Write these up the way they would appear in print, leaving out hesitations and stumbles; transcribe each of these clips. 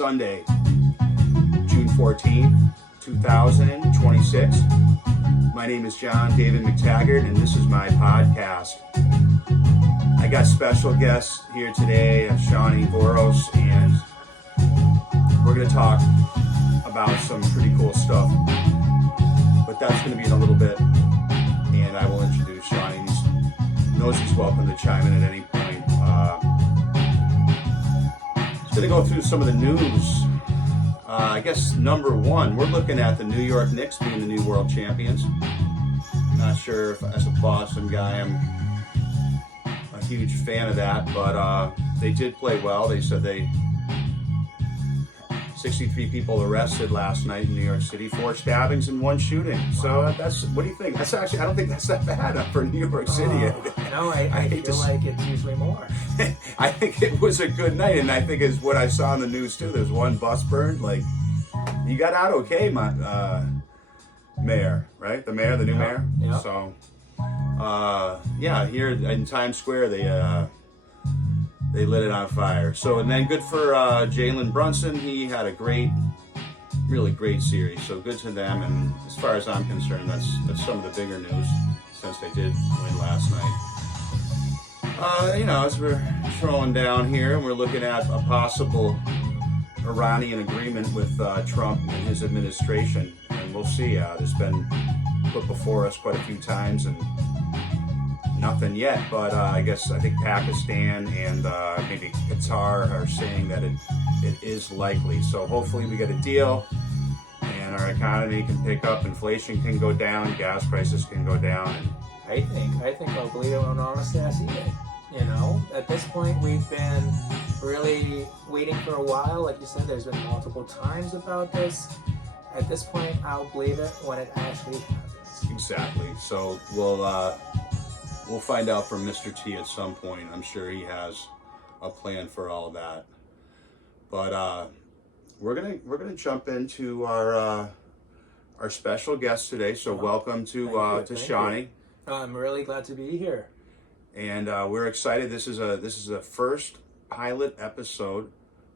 Sunday, June 14th, 2026. My name is John David McTaggart, and this is my podcast. I got special guests here today, Sanyi, Voros, and we're going to talk about some pretty cool stuff. But that's going to be in a little bit, and I will introduce Sanyi. He knows he's welcome to chime in at any point. Going to go through some of the news. I guess number one, we're looking at the New York Knicks being the new world champions. Not sure if, as a Boston guy, I'm a huge fan of that, but they did play well. They said 63 people arrested last night in New York City, 4 stabbings and 1 shooting. So that's, what do you think? That's actually, I don't think that's that bad for New York City. No, I feel like it's usually more. I think it was a good night, and I think is what I saw in the news too. There's 1 bus burned. Like, you got out okay, my mayor, right? The mayor, the new mayor. Yeah. So, yeah, here in Times Square, they lit it on fire. So, and then good for Jalen Brunson. He had a really great series. So good to them. And as far as I'm concerned, that's some of the bigger news since they did win last night. As we're scrolling down here, we're looking at a possible Iranian agreement with Trump and his administration, and we'll see. It's been put before us quite a few times, and nothing yet. But I think Pakistan and maybe Qatar are saying that it is likely. So hopefully we get a deal, and our economy can pick up, inflation can go down, gas prices can go down. And I think I'll believe it when honestly I see it. At this point we've been really waiting for a while. Like you said, there's been multiple times about this. At this point, I'll believe it when it actually happens. Exactly. So we'll find out from Mr. T at some point. I'm sure he has a plan for all of that. But we're gonna jump into our special guest today. So welcome to Sanyi. I'm really glad to be here. And we're excited. This is the first pilot episode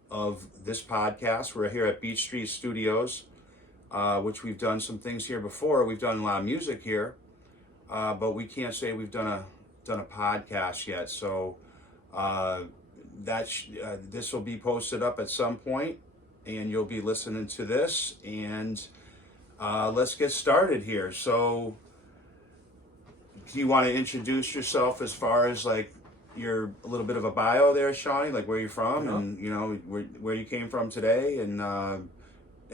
of this podcast. We're here at Beach Street Studios, which we've done some things here before. We've done a lot of music here, but we can't say we've done a podcast yet. So this will be posted up at some point, and you'll be listening to this. And let's get started here. So, do you want to introduce yourself as far as like a little bit of a bio there, Sanyi, like where you're from, and where you came from today, and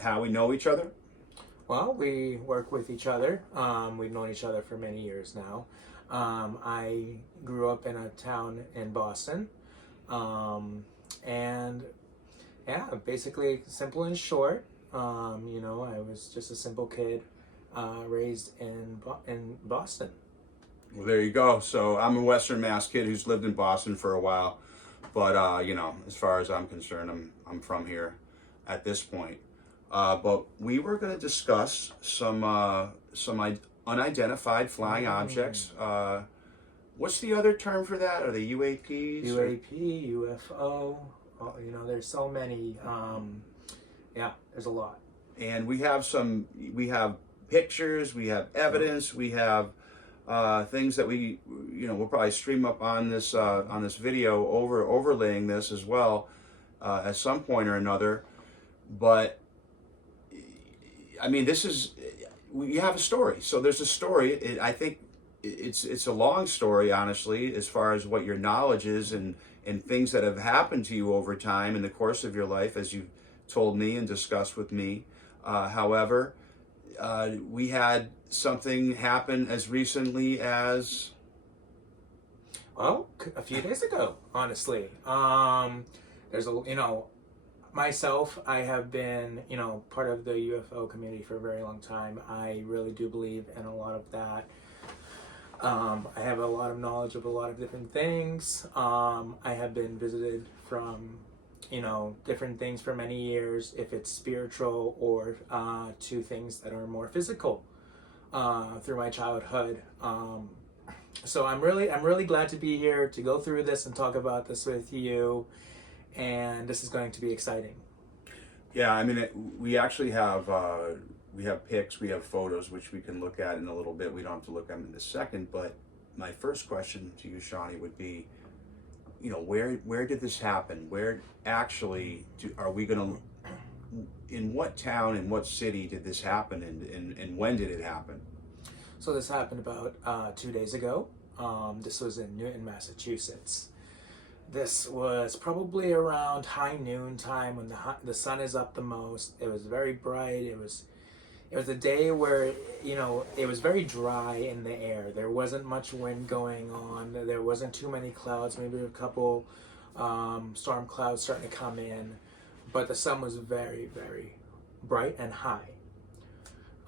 how we know each other? Well, we work with each other. We've known each other for many years now. I grew up in a town in Boston, and yeah, basically simple and short. I was just a simple kid raised in Boston. Well, there you go. So I'm a Western Mass kid who's lived in Boston for a while, but as far as I'm concerned, I'm from here at this point. But we were going to discuss some unidentified flying objects. What's the other term for that? Are they UAPs? UAP, UFO. There's so many. There's a lot. And we have pictures, we have evidence, we have things that we'll probably stream up on this video, overlaying this as well at some point or another. But I mean, we have a story. So there's a story. I think it's a long story, honestly, as far as what your knowledge is and things that have happened to you over time in the course of your life, as you've told me and discussed with me. However, we had something happen as recently as a few days ago, honestly. There's myself, I have been part of the UFO community for a very long time. I really do believe in a lot of that. I have a lot of knowledge of a lot of different things. I have been visited from different things for many years, if it's spiritual or to things that are more physical through my childhood. So I'm really glad to be here to go through this and talk about this with you, and this is going to be exciting. Yeah, I mean, we actually have we have pics, we have photos, which we can look at in a little bit. We don't have to look at them in a second. But my first question to you, Shawnee, would be, where did this happen? Where actually are we going to? In what town, in what city did this happen, and when did it happen? So this happened about 2 days ago. This was in Newton, Massachusetts. This was probably around high noon time when the sun is up the most. It was very bright. It was a day where it was very dry in the air. There wasn't much wind going on. There wasn't too many clouds. Maybe a couple storm clouds starting to come in, but the sun was very, very bright and high.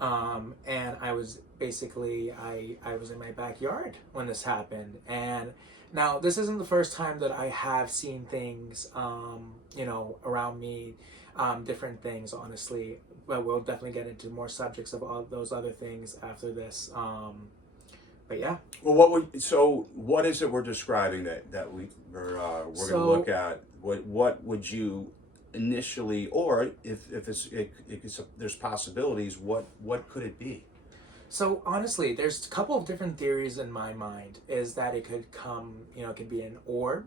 And I was basically I was in my backyard when this happened. And now this isn't the first time that I have seen things around me, different things, honestly. But we'll definitely get into more subjects of all those other things after this. But yeah. Well, what is it we're describing that we're going to look at? What would you initially, or if there's possibilities, what could it be? So honestly, there's a couple of different theories in my mind. Is that it could come, it could be an orb,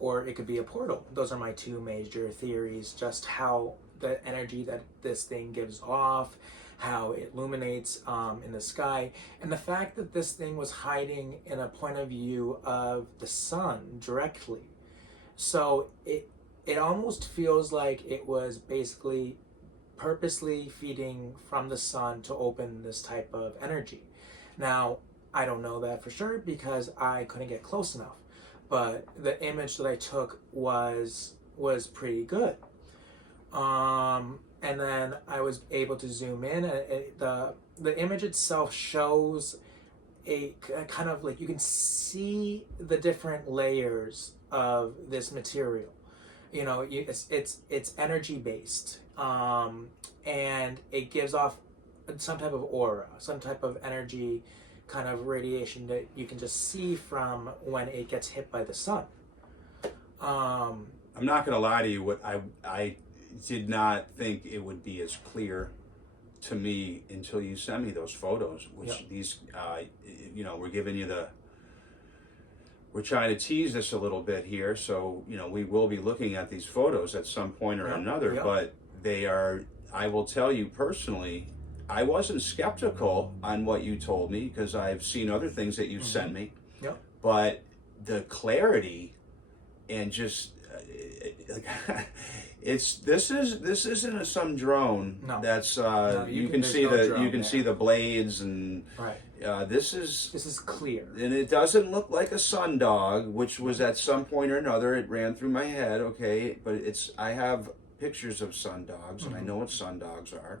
or it could be a portal. Those are my two major theories. Just how the energy that this thing gives off, how it illuminates in the sky, and the fact that this thing was hiding in a point of view of the sun directly. So it almost feels like it was basically purposely feeding from the sun to open this type of energy. Now, I don't know that for sure because I couldn't get close enough, but the image that I took was pretty good. And then I was able to zoom in, and the image itself shows a kind of like, you can see the different layers of this material. It's energy based, and it gives off some type of aura, some type of energy, kind of radiation that you can just see from when it gets hit by the sun. I'm not going to lie to you. What I did not think it would be as clear to me until you sent me those photos. Which Yep. These, we're giving you we're trying to tease this a little bit here, so we will be looking at these photos at some point or another. Yep. But they are. I will tell you personally, I wasn't skeptical on what you told me because I've seen other things that you've sent me. Yep. But the clarity and just this isn't some drone. No. That's No, you can there's see no the drone you can there. see the blades and Right. this is This is clear. and it doesn't look like a sundog, which was at some point or another it ran through my head. Okay, but I have pictures of sundogs and I know what sundogs are,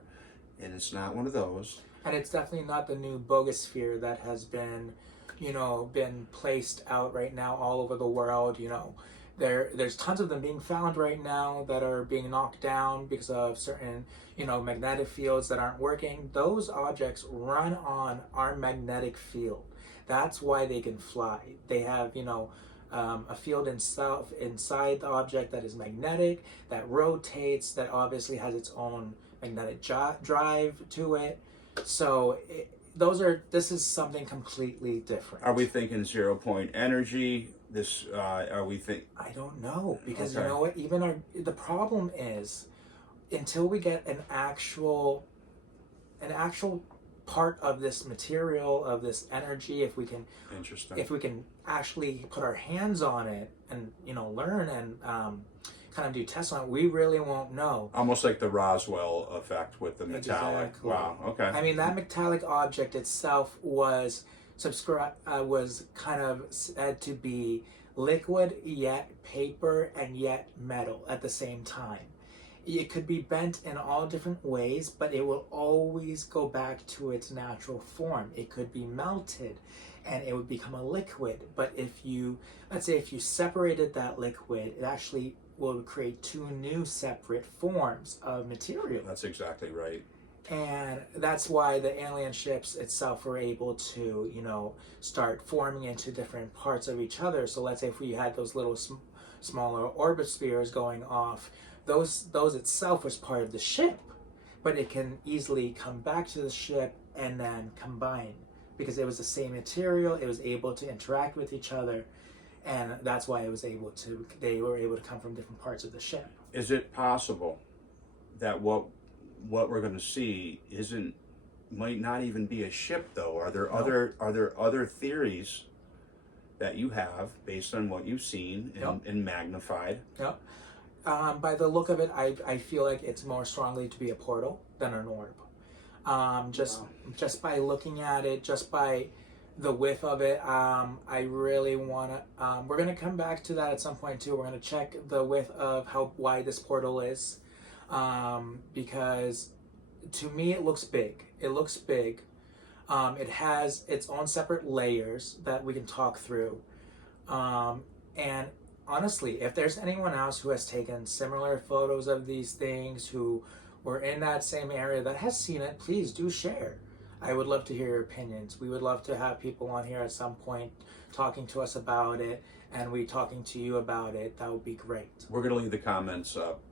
and it's not one of those. And it's definitely not the new bogosphere that has been, been placed out right now all over the world. There's tons of them being found right now that are being knocked down because of certain, magnetic fields that aren't working. Those objects run on our magnetic field. That's why they can fly. They have, a field inside the object that is magnetic, that rotates, that obviously has its own magnetic drive to it. So this is something completely different. Are we thinking 0 point energy? Are we think? I don't know, because Okay. you know what? Even the problem is, until we get an actual part of this material, of this energy, if we can actually put our hands on it and learn and kind of do tests on it, we really won't know. Almost like the Roswell effect with the metallic. Exactly. Wow. Okay. I mean, that metallic object itself was kind of said to be liquid yet paper and yet metal at the same time. It could be bent in all different ways, but it will always go back to its natural form. It could be melted and it would become a liquid, but let's say if you separated that liquid, it actually will create two new separate forms of material. That's exactly right. And that's why the alien ships itself were able to, start forming into different parts of each other. So let's say if we had those little smaller orbit spheres going off, those itself was part of the ship, but it can easily come back to the ship and then combine because it was the same material. It was able to interact with each other, and that's why it was able to. They were able to come from different parts of the ship. Is it possible that what we're going to see might not even be a ship though? Are there other theories that you have based on what you've seen and magnified? Yep. By the look of it, I feel like it's more strongly to be a portal than an orb. Just by looking at it, just by the width of it, I really want to. We're gonna come back to that at some point too. We're gonna check the width of how wide this portal is, because to me it looks big. It looks big. It has its own separate layers that we can talk through, and honestly, if there's anyone else who has taken similar photos of these things, who were in that same area that has seen it, please do share. I would love to hear your opinions. We would love to have people on here at some point talking to us about it, and we talking to you about it. That would be great. We're going to leave the comments up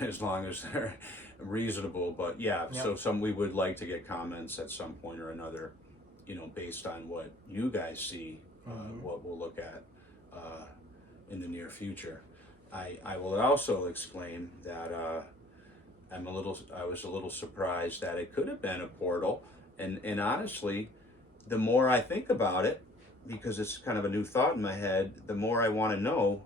as long as they're reasonable, but yeah, so we would like to get comments at some point or another, based on what you guys see, what we'll look at in the near future. I will also exclaim that I was a little surprised that it could have been a portal, and honestly, the more I think about it, because it's kind of a new thought in my head, the more I want to know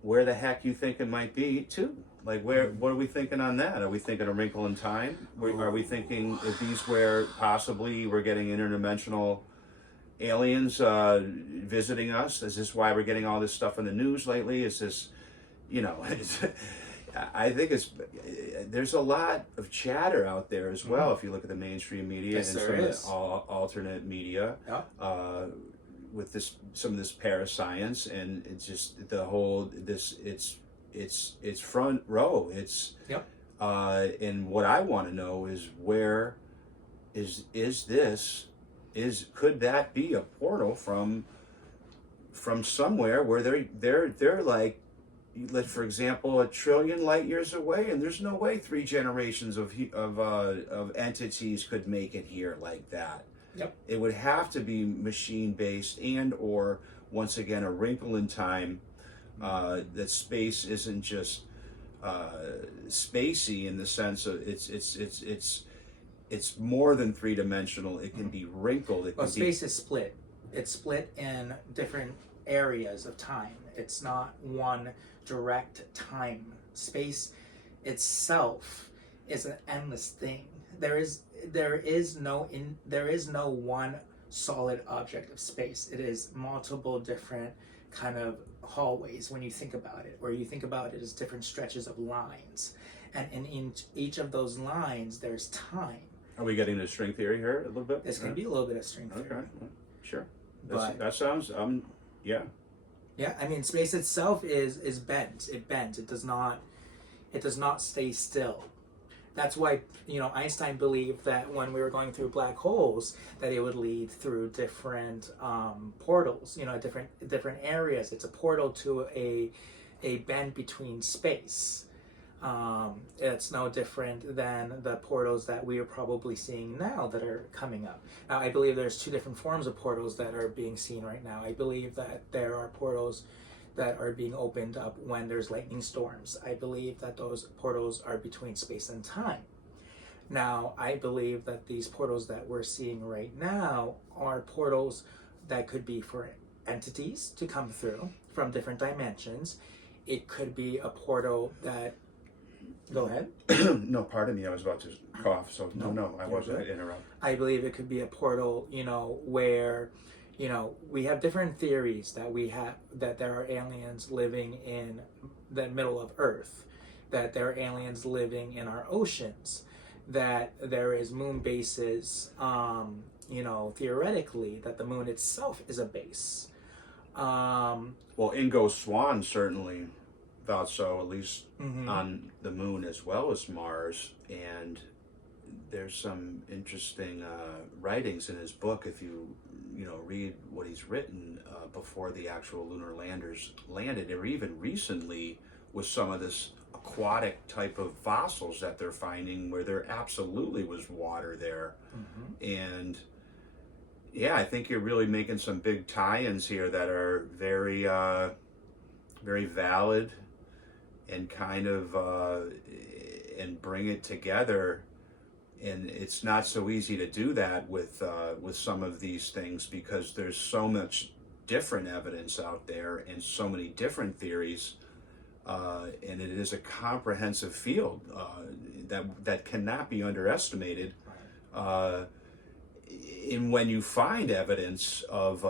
where the heck you think it might be too. Like, what are we thinking on that? Are we thinking A Wrinkle in Time? Are we thinking if these where possibly we're getting interdimensional aliens visiting us? Is this why we're getting all this stuff in the news lately? Is this, I think there's a lot of chatter out there as well. If you look at the mainstream media and some of the alternate media, with some of this parascience, and it's just the whole it's front row. And what I want to know is where could that be a portal from somewhere where they're like, for example, 1 trillion light years away, and there's no way 3 generations of entities could make it here like that. It would have to be machine based, and or once again a wrinkle in time. That space isn't just spacey in the sense of it's more than 3-dimensional. It can be wrinkled. Space is split. It's split in different areas of time. It's not one direct time. Space itself is an endless thing. There is no one solid object of space. It is multiple different kind of hallways when you think about it, or you think about it as different stretches of lines, and in each of those lines there's time. Are we getting into string theory here a little bit? It's going to be a little bit of string theory. Okay, sure. That sounds yeah. I mean, space itself is bent. It bends. It does not stay still. That's why, Einstein believed that when we were going through black holes, that it would lead through different portals, different areas. It's a portal to a bend between space. It's no different than the portals that we are probably seeing now that are coming up. Now, I believe there's 2 different forms of portals that are being seen right now. I believe that there are portals that are being opened up when there's lightning storms. I believe that those portals are between space and time. Now, I believe that these portals that we're seeing right now are portals that could be for entities to come through from different dimensions. It could be a portal that... Go ahead. No, pardon me. I was about to cough, so no, I wasn't going to interrupt. I believe it could be a portal, where... we have different theories that there are aliens living in the middle of Earth, that there are aliens living in our oceans, that there is moon bases, theoretically, that the moon itself is a base. Well, Ingo Swann certainly thought so, at least on the moon as well as Mars, and there's some interesting writings in his book if you read what he's written before the actual lunar landers landed, or even recently with some of this aquatic type of fossils that they're finding, where there absolutely was water there. And yeah, I think you're really making some big tie-ins here that are very, very valid, and kind of and bring it together. And it's not so easy to do that with some of these things, because there's so much different evidence out there and so many different theories, and it is a comprehensive field that cannot be underestimated. And when you find evidence of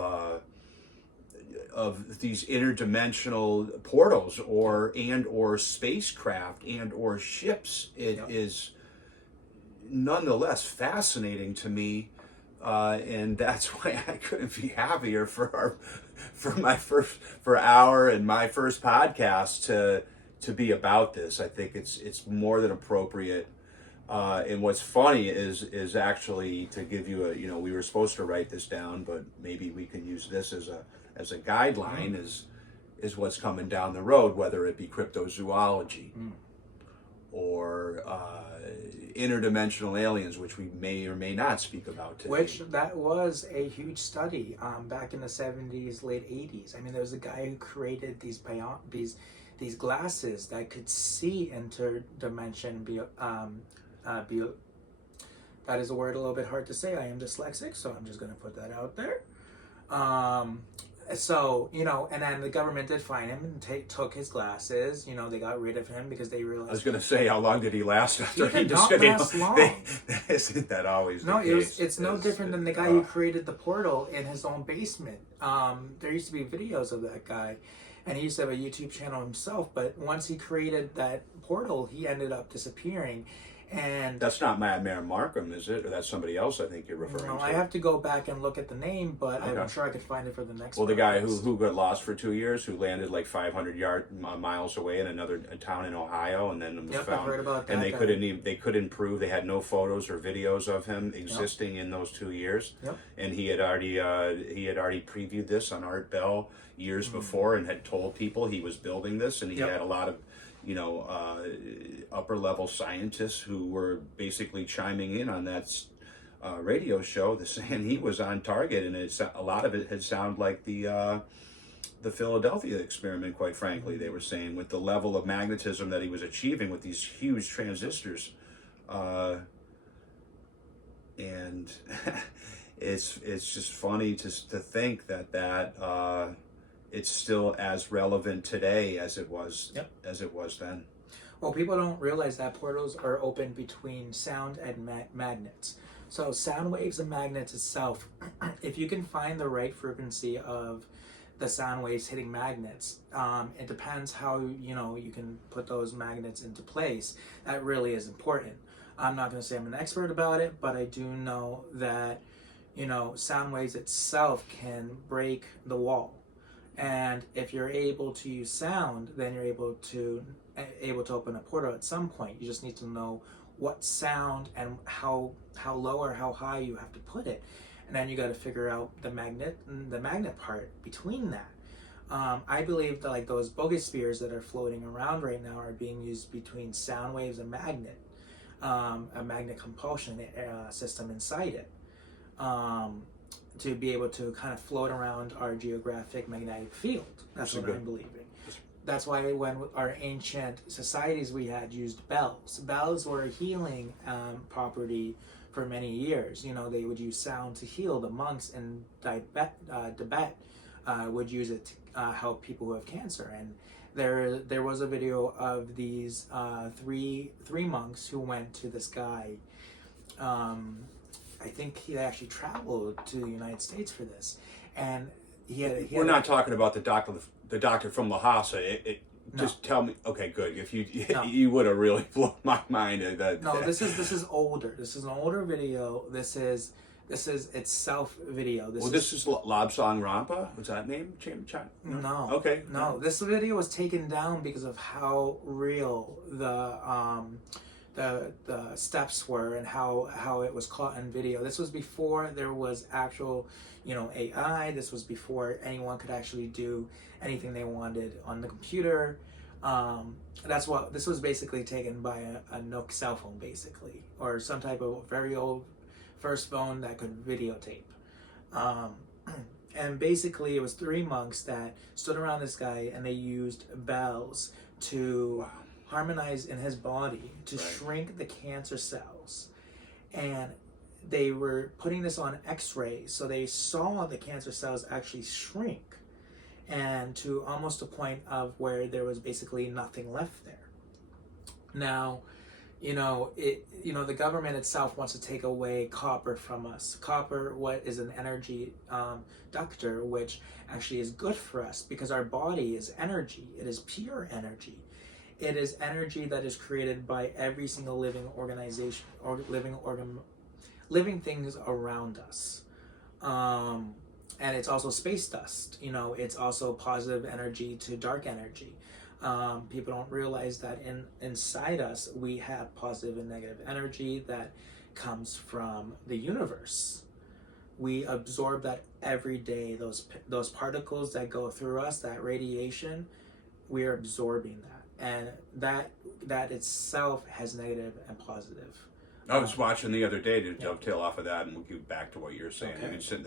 these interdimensional portals or spacecraft or ships, it is nonetheless fascinating to me, and that's why I couldn't be happier for our and my first podcast to be about this. I think it's more than appropriate. And what's funny is actually, to give you we were supposed to write this down, but maybe we can use this as a guideline, is what's coming down the road, whether it be cryptozoology or interdimensional aliens, which we may or may not speak about today. Which that was a huge study back in the 70s, late 80s. I mean, there was a guy who created these glasses that could see interdimension. That is a word a little bit hard to say. I am dyslexic, so I'm just going to put that out there. So, and then the government did find him and took his glasses. They got rid of him because they realized... I was going to say, how long did he last after he did not last long. Isn't that always no, the case? It's no different than the guy who created the portal in his own basement. There used to be videos of that guy, and he used to have a YouTube channel himself, but once he created that portal, he ended up disappearing. And that's not Madman Markham, is it? Or that's somebody else I think you're referring to? No, I have to go back and look at the name, but I'm sure I could find it for the next Well, the guy who got lost for 2 years, who landed like 500 miles away in another town in Ohio, and then was found. I've heard about that. And they couldn't prove, they had no photos or videos of him existing in those 2 years. And he had already previewed this on Art Bell years before, and had told people he was building this, and he had a lot of upper level scientists who were basically chiming in on that radio show, saying he was on target, and a lot of it had sounded like the Philadelphia experiment. Quite frankly, they were saying, with the level of magnetism that he was achieving with these huge transistors, and it's just funny to think that it's still as relevant today as it was then. Well, people don't realize that portals are open between sound and magnets. So sound waves and magnets itself, if you can find the right frequency of the sound waves hitting magnets, it depends how you can put those magnets into place. That really is important. I'm not going to say I'm an expert about it, but I do know that sound waves itself can break the wall. And if you're able to use sound, then you're able to open a portal at some point. You just need to know what sound and how low or how high you have to put it, and then you got to figure out the magnet part between that. I believe that like those bogus spheres that are floating around right now are being used between sound waves and a magnet compulsion system inside it. To be able to kind of float around our geographic magnetic field. That's what I'm believing. That's why when our ancient societies we had used bells. Bells were a healing property for many years. They would use sound to heal. The monks in Tibet would use it to help people who have cancer. And there was a video of these three monks who went to this guy. I think he actually traveled to the United States for this, and We're not talking about the doctor from Lhasa. Just tell me. Okay, good. If you would have really blown my mind. This is older. This is an older video. This is itself video. This is Lobsang Rampa. Was that name? No. Okay. No. This video was taken down because of how real the steps were and how it was caught in video. This was before there was actual AI. This was before anyone could actually do anything they wanted on the computer. This was basically taken by a Nokia cell phone, basically, or some type of very old first phone that could videotape. And basically, it was 3 monks that stood around this guy, and they used bells to Wow. harmonize in his body to Right. shrink the cancer cells. And they were putting this on x-rays, so they saw the cancer cells actually shrink, and to almost a point of where there was basically nothing left there. Now, the government itself wants to take away copper from us. Copper, what is an energy ductor, which actually is good for us because our body is energy. It is pure energy. It is energy that is created by every single living organization or living things around us. And it's also space dust. It's also positive energy to dark energy. People don't realize that inside us we have positive and negative energy that comes from the universe. We absorb that every day. Those particles that go through us, that radiation, we are absorbing that, and that itself has negative and positive. I was watching the other day to dovetail off of that, and we'll get back to what you're saying. Okay. You can sit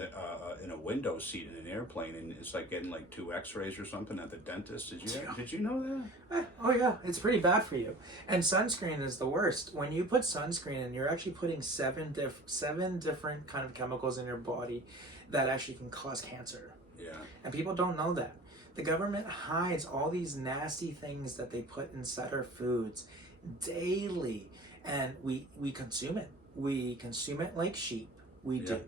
in a window seat in an airplane, and it's like getting like 2 X-rays or something at the dentist. Did you know that? Oh yeah, it's pretty bad for you. And sunscreen is the worst. When you put sunscreen in, you're actually putting seven different kind of chemicals in your body that actually can cause cancer. Yeah. And people don't know that. The government hides all these nasty things that they put inside our foods daily. And we consume it. We consume it like sheep. We do.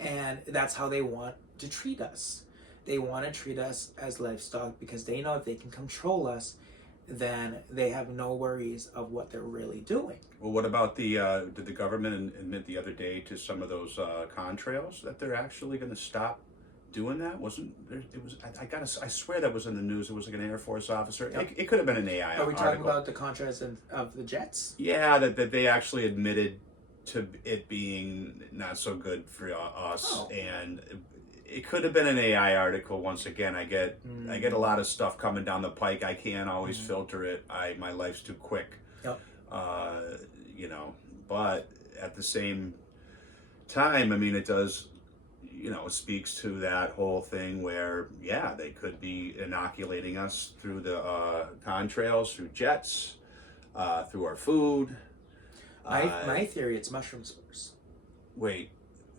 And that's how they want to treat us. They want to treat us as livestock because they know if they can control us, then they have no worries of what they're really doing. Well, what about did the government admit the other day to some of those contrails that they're actually going to stop doing that? Wasn't there? It was. I swear that was in the news. It was like an Air Force officer. Yep. It could have been an AI Are we article. talking about the contrast of the jets? Yeah, that they actually admitted to it being not so good for us, and it could have been an AI article. Once again, I get a lot of stuff coming down the pike. I can't always filter it. My life's too quick. Yep. But at the same time, I mean, it does. It speaks to that whole thing where, they could be inoculating us through the contrails, through jets, through our food. My theory, it's mushroom spores. Wait,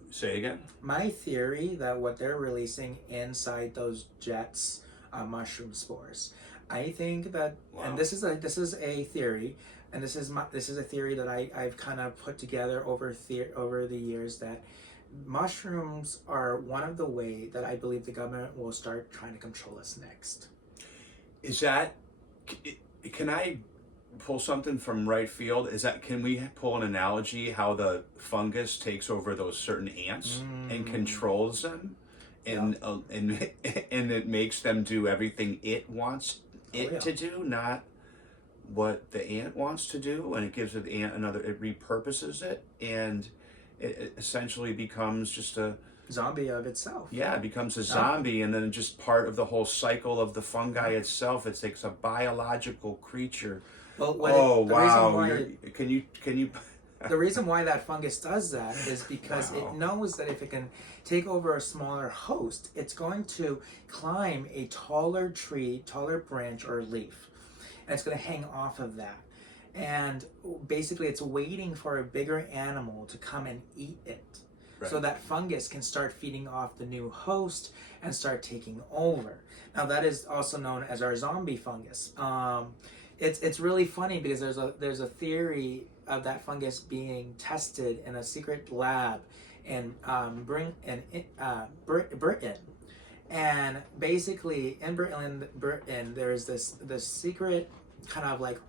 say again? My theory that what they're releasing inside those jets are mushroom spores. I think that, and this is a theory, and this is a theory that I've kind of put together over the years, that mushrooms are one of the way that I believe the government will start trying to control us next. Is that, can I pull something from right field? Can we pull an analogy how the fungus takes over those certain ants and controls them, and it makes them do everything it wants to do, not what the ant wants to do, and it gives the ant it repurposes it, and it essentially becomes just a zombie of itself. Yeah, it becomes a zombie, and then just part of the whole cycle of the fungi itself. It's like a biological creature. Well, Can you? The reason why that fungus does that is because it knows that if it can take over a smaller host, it's going to climb a taller tree, taller branch or leaf, and it's going to hang off of that. And basically it's waiting for a bigger animal to come and eat it. Right. So that fungus can start feeding off the new host and start taking over. Now that is also known as our zombie fungus. It's really funny because there's a theory of that fungus being tested in a secret lab in Britain. And basically in Britain there's this secret kind of like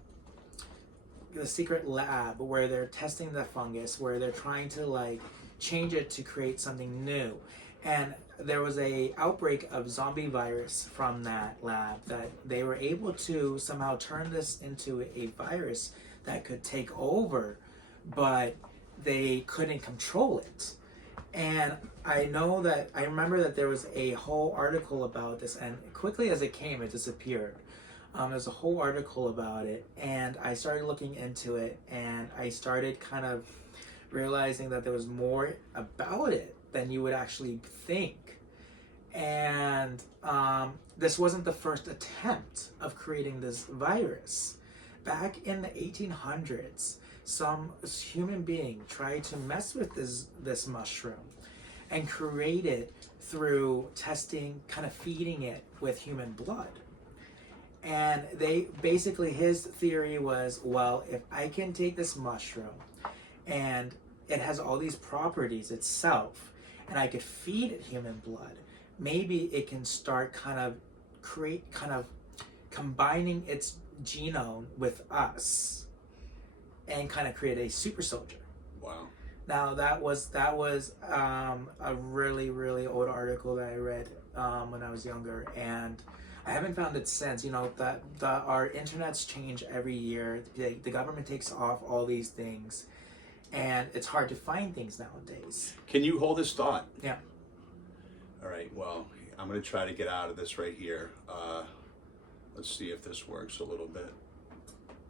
the secret lab where they're testing the fungus, where they're trying to like change it to create something new. And there was a outbreak of zombie virus from that lab that they were able to somehow turn this into a virus that could take over, but they couldn't control it. And I remember that there was a whole article about this, and quickly as it came, it disappeared. There's a whole article about it, and I started looking into it, and I started kind of realizing that there was more about it than you would actually think. And this wasn't the first attempt of creating this virus. Back in the 1800s, some human being tried to mess with this mushroom and create it through testing, kind of feeding it with human blood. And they basically, his theory was, well, if I can take this mushroom and it has all these properties itself, and I could feed it human blood, maybe it can start kind of combining its genome with us and kind of create a super soldier. Wow. Now that was a really, really old article that I read when I was younger, and I haven't found it since. You know, that our internets change every year. The government takes off all these things, and it's hard to find things nowadays. Can you hold this thought? Yeah. All right, well, I'm going to try to get out of this right here. Let's see if this works a little bit.